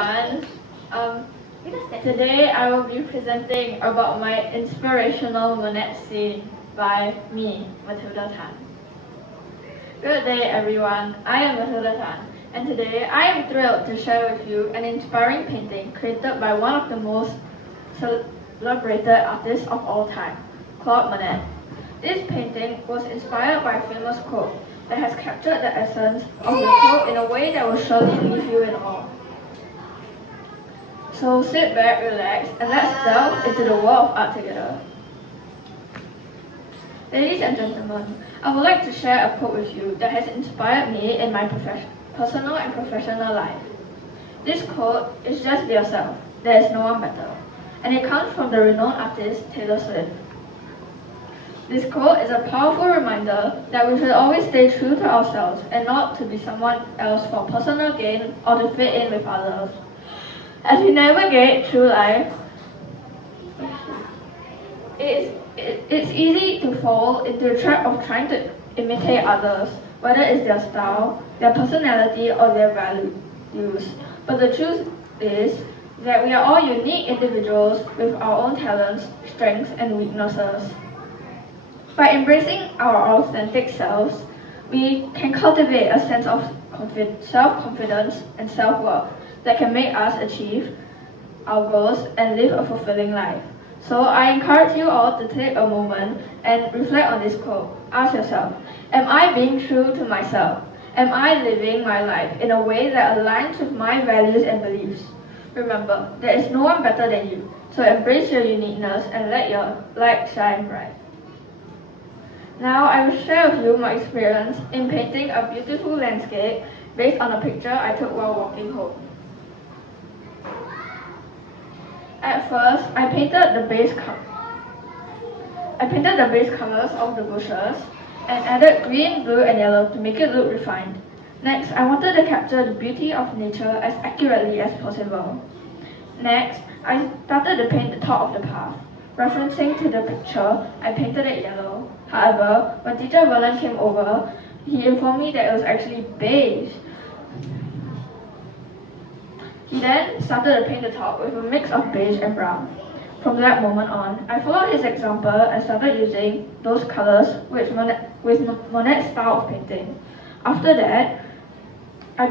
everyone. Today I will be presenting about my inspirational Monet scene by me, Matilda Tan. Good day everyone, I am Matilda Tan, and today I am thrilled to share with you an inspiring painting created by one of the most celebrated artists of all time, Claude Monet. This painting was inspired by a famous quote that has captured the essence of the quote in a way that will surely leave you in awe. So sit back, relax, and let's delve into the world of art together. Ladies and gentlemen, I would like to share a quote with you that has inspired me in my personal and professional life. This quote is "Just be yourself, there is no one better," and it comes from the renowned artist Taylor Swift. This quote is a powerful reminder that we should always stay true to ourselves and not to be someone else for personal gain or to fit in with others. As we navigate through life, it's easy to fall into the trap of trying to imitate others, whether it's their style, their personality, or their values. But the truth is that we are all unique individuals with our own talents, strengths, and weaknesses. By embracing our authentic selves, we can cultivate a sense of self-confidence and self-worth that can make us achieve our goals and live a fulfilling life. So I encourage you all to take a moment and reflect on this quote. Ask yourself, am I being true to myself? Am I living my life in a way that aligns with my values and beliefs? Remember, there is no one better than you, so embrace your uniqueness and let your light shine bright. Now I will share with you my experience in painting a beautiful landscape based on a picture I took while walking home. At first, I painted the base colors of the bushes and added green, blue, and yellow to make it look refined. Next, I wanted to capture the beauty of nature as accurately as possible. Next, I started to paint the top of the path. Referencing to the picture, I painted it yellow. However, when teacher Vernon came over, he informed me that it was actually beige. He then started to paint the top with a mix of beige and brown. From that moment on, I followed his example and started using those colors with Monet's style of painting. After that, I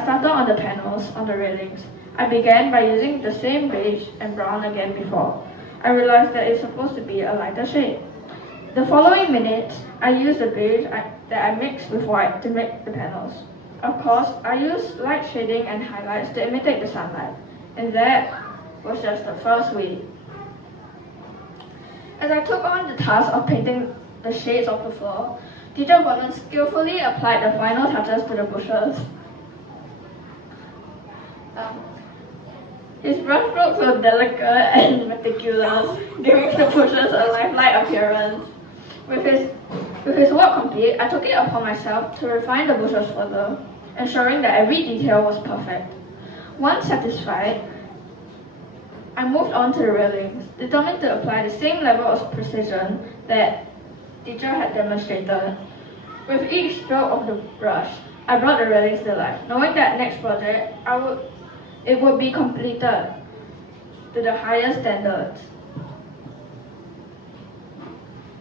started on the panels on the railings. I began by using the same beige and brown again before. I realized that it's supposed to be a lighter shade. The following minutes, I used the beige that I mixed with white to make the panels. Of course, I used light shading and highlights to imitate the sunlight. And that was just the first week. As I took on the task of painting the shades of the floor, teacher Vernon skillfully applied the final touches to the bushes. His brushstrokes were delicate and meticulous, giving the bushes a lifelike appearance. With his work complete, I took it upon myself to refine the bushes further, ensuring that every detail was perfect. Once satisfied, I moved on to the railings, determined to apply the same level of precision that teacher had demonstrated. With each stroke of the brush, I brought the railings to life, knowing that next project it would be completed to the highest standards.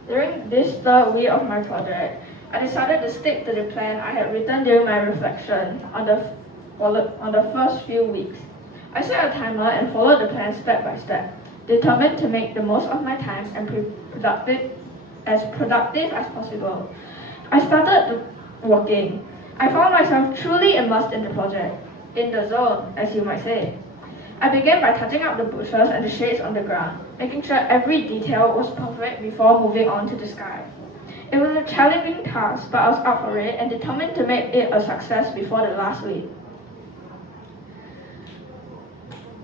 During this third week of my project, I decided to stick to the plan I had written during my reflection on the first few weeks. I set a timer and followed the plan step by step, determined to make the most of my time and productive as possible. I started working. I found myself truly immersed in the project, in the zone, as you might say. I began by touching up the bushes and the shades on the ground, making sure every detail was perfect before moving on to the sky. It was a challenging task, but I was up for it and determined to make it a success before the last week.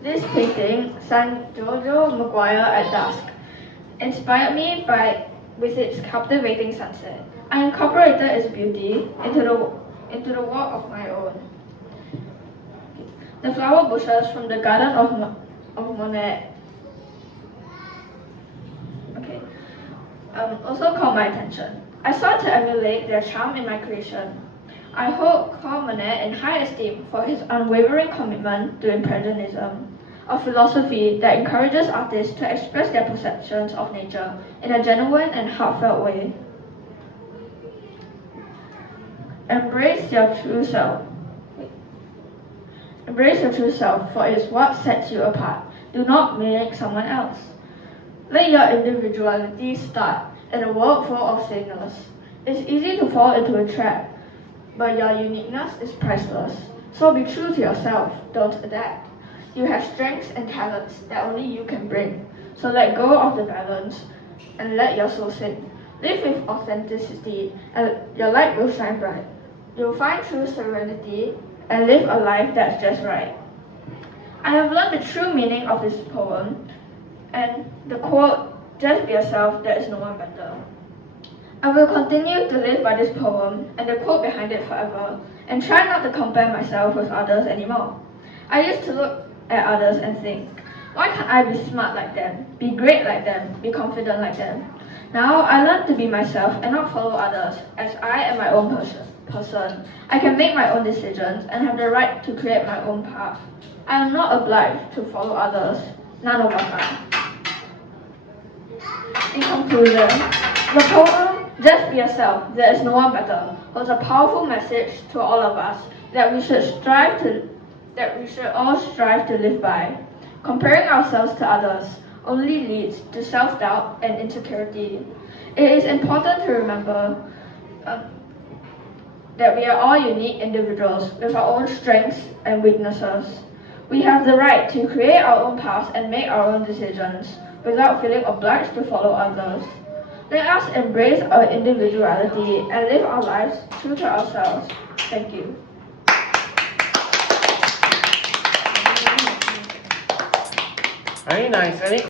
This painting, San Giorgio Maguire at Dusk, inspired me with its captivating sunset. I incorporated its beauty into the work of my own. The flower bushes from the garden of Monet also caught my attention. I sought to emulate their charm in my creation. I hold Monet in high esteem for his unwavering commitment to impressionism, a philosophy that encourages artists to express their perceptions of nature in a genuine and heartfelt way. Embrace your true self. Embrace your true self, for it is what sets you apart. Do not mimic someone else. Let your individuality start in a world full of sameness. It's easy to fall into a trap, but your uniqueness is priceless. So be true to yourself, don't adapt. You have strengths and talents that only you can bring. So let go of the balance and let your soul sing. Live with authenticity and your light will shine bright. You'll find true serenity and live a life that's just right. I have learned the true meaning of this poem and the quote, "Just be yourself, there is no one better." I will continue to live by this poem and the quote behind it forever and try not to compare myself with others anymore. I used to look at others and think, why can't I be smart like them, be great like them, be confident like them? Now I learn to be myself and not follow others, as I am my own person. I can make my own decisions and have the right to create my own path. I am not obliged to follow others. None of us are. In conclusion, the poem "Just Be Yourself, There Is No One Better" holds a powerful message to all of us that we should all strive to live by. Comparing ourselves to others only leads to self-doubt and insecurity. It is important to remember that we are all unique individuals with our own strengths and weaknesses. We have the right to create our own paths and make our own decisions without feeling obliged to follow others. Let us embrace our individuality and live our lives true to ourselves. Thank you. Very nice. Any